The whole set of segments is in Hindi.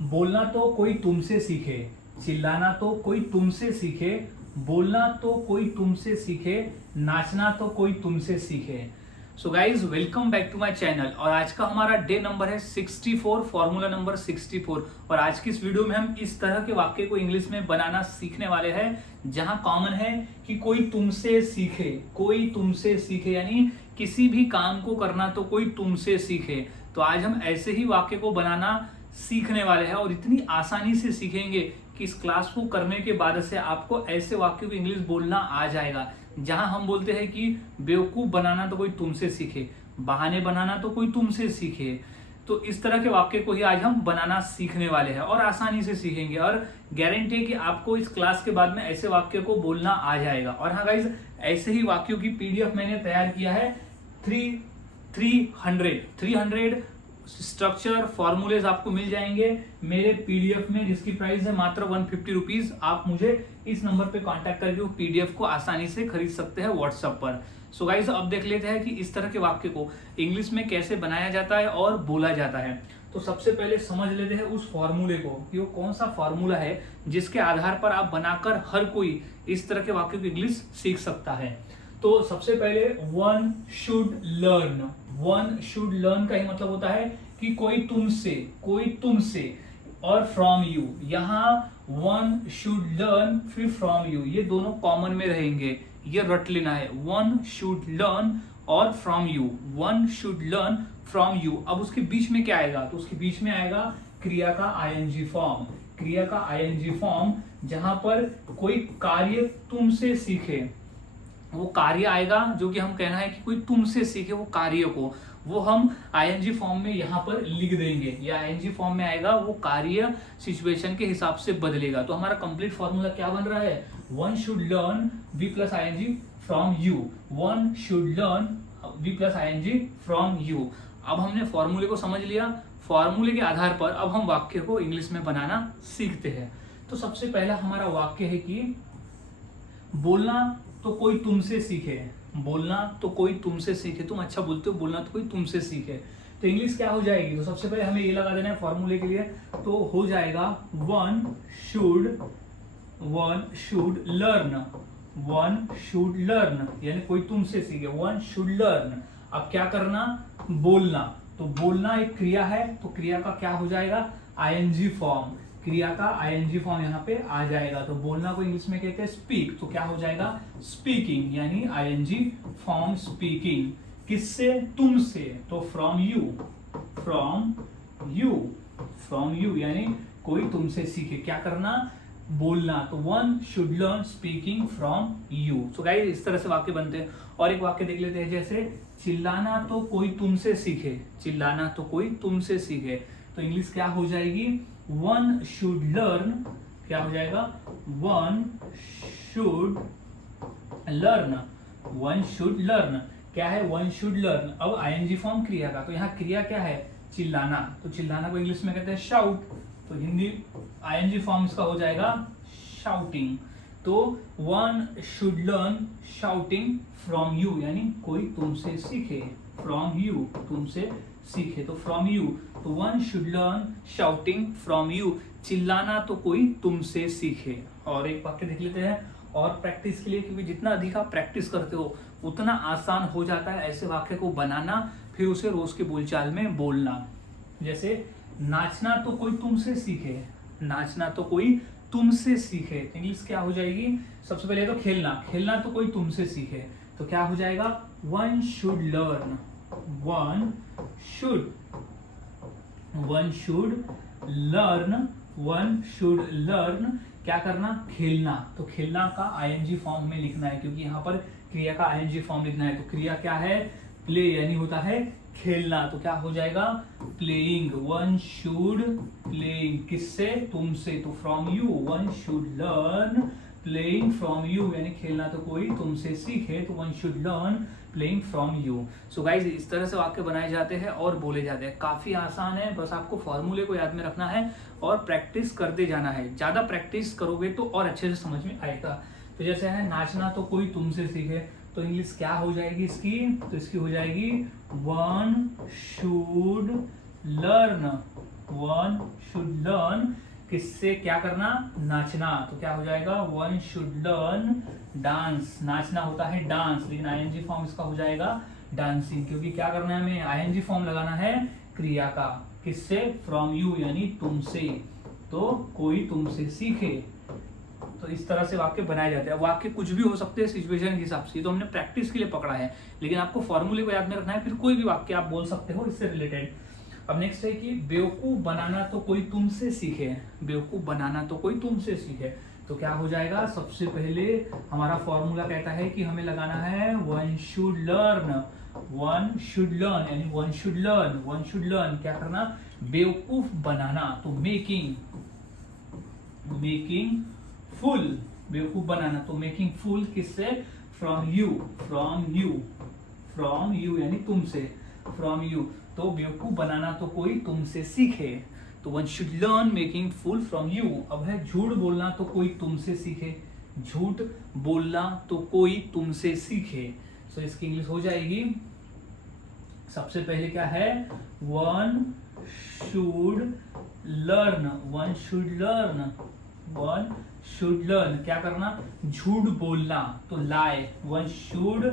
बोलना तो कोई तुमसे सीखे, चिल्लाना तो कोई तुमसे सीखे, बोलना तो कोई तुमसे सीखे, नाचना तो कोई तुमसे सीखे। So guys welcome back to my channel. और आज का हमारा डे नंबर है 64, फॉर्मूला नंबर 64। और आज की इस वीडियो में हम इस तरह के वाक्य को इंग्लिश में बनाना सीखने वाले हैं जहां कॉमन है कि कोई तुमसे सीखे, कोई तुमसे सीखे, यानी किसी भी काम को करना तो कोई तुमसे सीखे। तो आज हम ऐसे ही वाक्य को बनाना सीखने वाले हैं और इतनी आसानी से सीखेंगे कि इस क्लास को करने के बाद से आपको ऐसे वाक्य को इंग्लिश बोलना आ जाएगा जहां हम बोलते हैं कि बेवकूफ बनाना तो कोई तुमसे सीखे, बहाने बनाना तो कोई तुमसे सीखे। तो इस तरह के वाक्य को ही आज हम बनाना सीखने वाले हैं और आसानी से सीखेंगे और गारंटी है कि आपको इस क्लास के बाद में ऐसे वाक्य को बोलना आ जाएगा। और हाँ गाइज, ऐसे ही वाक्यों की पीडीएफ मैंने तैयार किया है 300 स्ट्रक्चर फॉर्मूलेज आपको मिल जाएंगे मेरे पीडीएफ में, जिसकी प्राइस है मात्र 150 रुपीज। आप मुझे इस नंबर पे कांटेक्ट करके वो पीडीएफ को आसानी से खरीद सकते हैं व्हाट्सएप पर। सो गाइस, अब देख लेते हैं कि इस तरह के वाक्य को इंग्लिश में कैसे बनाया जाता है और बोला जाता है। तो सबसे पहले समझ लेते हैं उस फॉर्मूले को कि वो कौन सा फॉर्मूला है जिसके आधार पर आप बनाकर हर कोई इस तरह के वाक्य को इंग्लिश सीख सकता है। तो सबसे पहले one should learn. One should learn का ही मतलब होता है कि कोई तुमसे और फ्रॉम यू। यहाँ वन शुड लर्न फिर फ्रॉम यू, ये दोनों कॉमन में रहेंगे, ये रट लेना है। वन शुड लर्न और from you, one should learn from you. अब उसके बीच में क्या आएगा? तो उसके बीच में आएगा क्रिया का आईएनजी फॉर्म। क्रिया का आईएनजी फॉर्म जहां पर कोई कार्य तुमसे सीखे, वो कार्य आएगा जो कि हम कहना है कि कोई तुमसे सीखे वो कार्य को, वो हम आईएनजी फॉर्म में यहाँ पर लिख देंगे। या आईएनजी फॉर्म में आएगा, वो कार्य सिचुएशन के हिसाब से बदलेगा। तो हमारा कंप्लीट फॉर्मूला क्या बन रहा है? One should learn V plus ING from you. One should learn V plus ING from you. अब हमने फॉर्मूले को समझ लिया। फॉर्मूले के आधार पर अब हम वाक्य को इंग्लिश में बनाना सीखते हैं। तो सबसे पहला हमारा वाक्य है कि बोलना तो कोई तुमसे सीखे। बोलना तो कोई तुमसे सीखे, तुम अच्छा बोलते हो, बोलना तो कोई तुमसे सीखे। तो इंग्लिश क्या हो जाएगी? तो सबसे पहले हमें ये लगा देना है फॉर्मूले के लिए। तो हो जाएगा one should learn. One should learn यानी कोई तुमसे सीखे, वन शुड लर्न। अब क्या करना? बोलना। तो बोलना एक क्रिया है, तो क्रिया का क्या हो जाएगा? ING form. क्रिया का आईएनजी फॉर्म यहाँ पे आ जाएगा। तो बोलना को इंग्लिश में कहते हैं स्पीक, तो क्या हो जाएगा? स्पीकिंग, यानी आईएनजी फॉर्म स्पीकिंग। किससे? तुमसे। तो from you, from you, from you यानी कोई तुमसे सीखे। क्या करना? बोलना। तो one should learn speaking from you. So guys, इस तरह से वाक्य बनते हैं। और एक वाक्य देख लेते हैं, जैसे चिल्लाना तो कोई तुमसे सीखे। चिल्लाना तो कोई तुमसे सीखे, तो इंग्लिश क्या हो जाएगी? वन शुड लर्न, क्या हो जाएगा? One should learn. One should learn क्या है? One should learn. अब आईएनजी फॉर्म क्रिया का, तो यहाँ क्रिया क्या है? चिल्लाना। तो चिल्लाना को इंग्लिश में कहते हैं शाउट। तो हिंदी आईएनजी फॉर्म इसका हो जाएगा शाउटिंग। तो one should learn shouting from you, यानी कोई तुमसे सीखे। फ्रॉम यू, तुमसे सीखे, तो फ्रॉम यू। तो one should learn shouting from you. चिल्लाना तो कोई तुमसे सीखे। और एक वाक्य देख लेते हैं और प्रैक्टिस के लिए, क्योंकि जितना अधिक आप प्रैक्टिस करते हो उतना आसान हो जाता है ऐसे वाक्य को बनाना, फिर उसे रोज के बोलचाल में बोलना। जैसे नाचना तो कोई तुमसे सीखे। नाचना तो कोई तुमसे सीखे, इंग्लिश क्या हो जाएगी? सबसे पहले तो खेलना। खेलना तो कोई तुमसे सीखे, तो क्या हो जाएगा? One should learn. One should learn. One should learn क्या करना? खेलना। तो खेलना का आईएनजी फॉर्म में लिखना है, क्योंकि यहाँ पर क्रिया का आईएनजी फॉर्म लिखना है। तो क्रिया क्या है? प्ले, यानी होता है खेलना। तो क्या हो जाएगा? प्लेइंग। वन शुड प्लेइंग, किससे? तुमसे। तो from you, one should learn playing from you, यानी खेलना तो कोई तुमसे सीखे। तो one should learn playing from you. So guys, इस तरह से वाक्य बनाए जाते हैं और बोले जाते हैं। काफी आसान है, बस आपको फॉर्मूले को याद में रखना है और प्रैक्टिस करते जाना है। ज्यादा प्रैक्टिस करोगे तो और अच्छे से समझ में आएगा। तो जैसे है नाचना तो कोई तुमसे सीखे, तो इंग्लिश क्या हो जाएगी इसकी? तो इसकी हो जाएगी one should learn one should learn किससे क्या करना, नाचना। तो क्या हो जाएगा, वन शुड लर्न डांस। नाचना होता है डांस, लेकिन आईएनजी फॉर्म इसका हो जाएगा डांसिंग, क्योंकि क्या करना है हमें, आईएनजी फॉर्म लगाना है क्रिया का। किससे, फ्रॉम यू यानी तुमसे, तो कोई तुमसे सीखे। तो इस तरह से वाक्य बनाए जाते हैं। वाक्य कुछ भी हो सकते हैं सिचुएशन के हिसाब से, तो हमने प्रैक्टिस के लिए पकड़ा है, लेकिन आपको फॉर्मूले को याद में रखना है, फिर कोई भी वाक्य आप बोल सकते हो इससे रिलेटेड। अब नेक्स्ट है कि बेवकूफ बनाना तो कोई तुमसे सीखे। बेवकूफ बनाना तो कोई तुमसे सीखे, तो क्या हो जाएगा, सबसे पहले हमारा फॉर्मूला कहता है कि हमें लगाना है one should learn. One should learn यानी one should learn, one should learn क्या करना, बेवकूफ बनाना। तो मेकिंग, मेकिंग फुल, बेवकूफ बनाना तो मेकिंग फुल किससे, from you, from you, from you यानी तुमसे, फ्रॉम यू। तो बेवकूफ बनाना तो कोई तुमसे सीखे, तो one should learn making full from you. अब है झूठ बोलना तो कोई तुमसे सीखे, झूठ बोलना तो कोई तुमसे सीखे। सो इसकी इंग्लिश हो जाएगी, सबसे पहले क्या है, one should learn, one should learn, one should learn क्या करना, झूठ बोलना तो lie, one should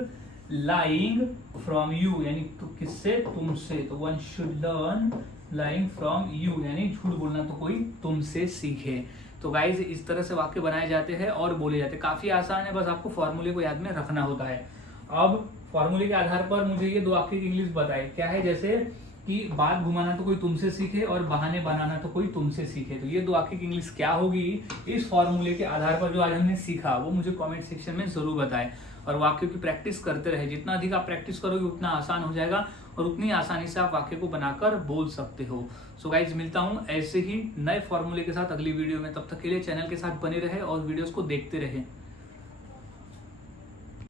lying from you यानी तो किससे, तुमसे, तो one should learn lying from you यानी झूठ बोलना तो कोई तुमसे सीखे। तो गाइज इस तरह से वाक्य बनाए जाते हैं और बोले जाते हैं, काफी आसान है, बस आपको फॉर्मूले को याद में रखना होता है। अब फॉर्मूले के आधार पर मुझे ये दो वाक्य की इंग्लिश बताए, क्या है, जैसे कि बात घुमाना तो कोई तुमसे सीखे और बहाने बनाना तो कोई तुमसे सीखे। तो ये दो वाक्य की इंग्लिश क्या होगी, इस फॉर्मूले के आधार पर जो आज हमने सीखा वो मुझे कमेंट सेक्शन में जरूर बताएं। और वाक्यों की प्रैक्टिस करते रहे, जितना अधिक आप प्रैक्टिस करोगे उतना आसान हो जाएगा और उतनी आसानी से आप वाक्य को बनाकर बोल सकते हो। सो गाइज मिलता हूँ ऐसे ही नए फॉर्मूले के साथ अगली वीडियो में, तब तक के लिए चैनल के साथ बने रहे और वीडियोस को देखते रहे।